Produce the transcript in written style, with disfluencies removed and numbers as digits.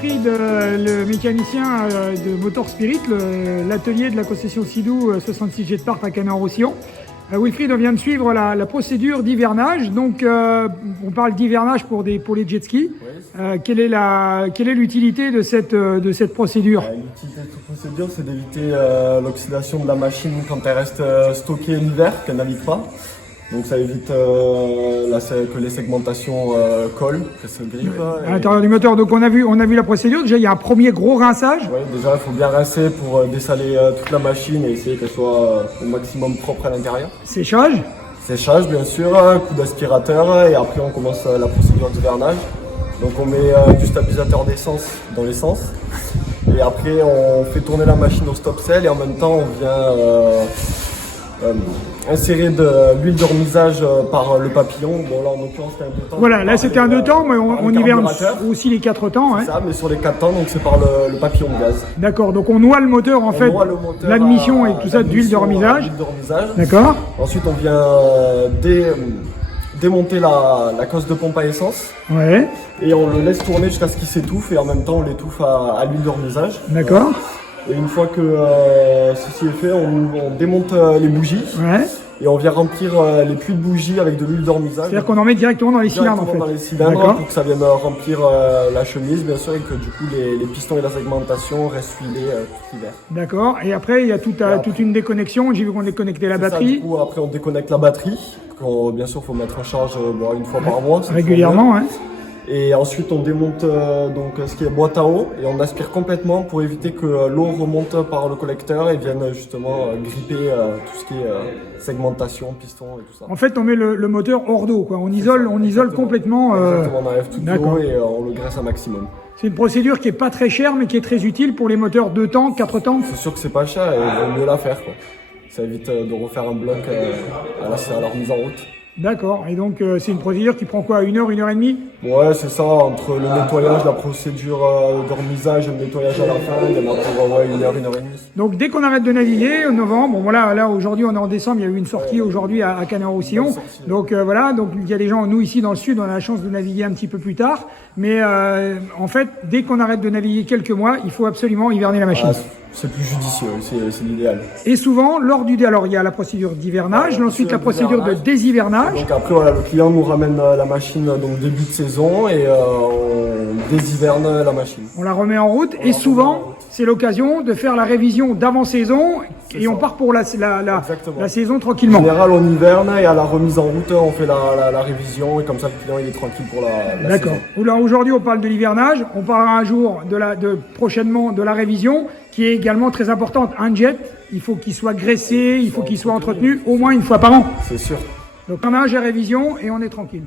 Wilfried, le mécanicien de Motor Spirit, l'atelier de la concession Sidou 66 Jet Park à Canet-en-Roussillon. Wilfried, on vient de suivre la procédure d'hivernage. Donc, on parle d'hivernage pour les jet skis. Oui. Quelle est l'utilité de cette procédure? L'utilité de cette procédure, c'est d'éviter l'oxydation de la machine quand elle reste stockée l'hiver, qu'elle navigue pas. Donc ça évite que les segmentations collent, qu'elles se grippent. À l'intérieur du moteur, donc on a vu la procédure. Déjà, il y a un premier gros rinçage. Oui, déjà, il faut bien rincer pour dessaler toute la machine et essayer qu'elle soit au maximum propre à l'intérieur. Séchage. Séchage, bien sûr, coup d'aspirateur et après on commence la procédure d'hivernage. Donc on met du stabilisateur d'essence dans l'essence et après on fait tourner la machine au stop sell et en même temps on vient insérer de l'huile de remisage par le papillon. Bon là en l'occurrence c'était un 2 temps. Voilà, là c'était un 2 temps, mais on hiverne aussi les 4 temps. C'est ça, mais sur les 4 temps, donc c'est par le papillon de gaz. D'accord, donc on noie le moteur en fait, l'admission et tout ça d'huile de remisage. D'accord. Ensuite on vient démonter la cosse de pompe à essence. Ouais. Et on le laisse tourner jusqu'à ce qu'il s'étouffe et en même temps on l'étouffe à l'huile de remisage. D'accord. Et une fois que ceci est fait, on démonte les bougies. Ouais. Et on vient remplir les puits de bougies avec de l'huile de remisage. C'est-à-dire qu'on en met directement dans les cylindres en fait. Dans les cylindres pour que ça vienne remplir la chemise bien sûr et que du coup les pistons et la segmentation restent huilés tout l'hiver. D'accord. Et après il y a toute une déconnexion. J'ai vu qu'on déconnectait la batterie. Ça, du coup, après on déconnecte la batterie. Bien sûr il faut mettre en charge une fois par mois. Régulièrement, ouais. Et ensuite on démonte donc ce qui est boîte à eau et on aspire complètement pour éviter que l'eau remonte par le collecteur et vienne justement gripper tout ce qui est segmentation, piston et tout ça. En fait on met le moteur hors d'eau, quoi. On isole complètement. Exactement, on enlève toute l'eau et on le graisse un maximum. C'est une procédure qui est pas très chère mais qui est très utile pour les moteurs 2 temps, 4 temps. C'est sûr que c'est pas cher et il vaut mieux la faire, quoi. Ça évite de refaire un bloc à la remise en route. D'accord, et donc c'est une procédure qui prend quoi, 1 heure, 1 heure et demie? Ouais, c'est ça, entre le nettoyage, la procédure de remisage et le nettoyage à la fin, il y en a pour 1 heure, 1 heure et demie. Donc dès qu'on arrête de naviguer, en novembre, bon voilà, là aujourd'hui on est en décembre, il y a eu une sortie aujourd'hui à Canet-en-Roussillon. Donc voilà, donc il y a des gens, nous ici dans le sud, on a la chance de naviguer un petit peu plus tard. Mais en fait, dès qu'on arrête de naviguer quelques mois, il faut absolument hiverner la machine. C'est plus judicieux, c'est l'idéal. Et souvent, alors il y a la procédure d'hivernage, ensuite la procédure de déshivernage. Donc après, voilà, le client nous ramène la machine donc début de saison et on déshiverne la machine. On la remet en route et souvent, c'est l'occasion de faire la révision d'avant-saison et on part pour la saison tranquillement. En général, on hiverne et à la remise en route, on fait la révision et comme ça, le client il est tranquille pour la D'accord. saison. Aujourd'hui, on parle de l'hivernage. On parlera un jour prochainement de la révision qui est également très importante. Un jet, il faut qu'il soit graissé, il faut qu'il soit entretenu au moins 1 fois par an. C'est sûr. Donc, hivernage et révision et on est tranquille.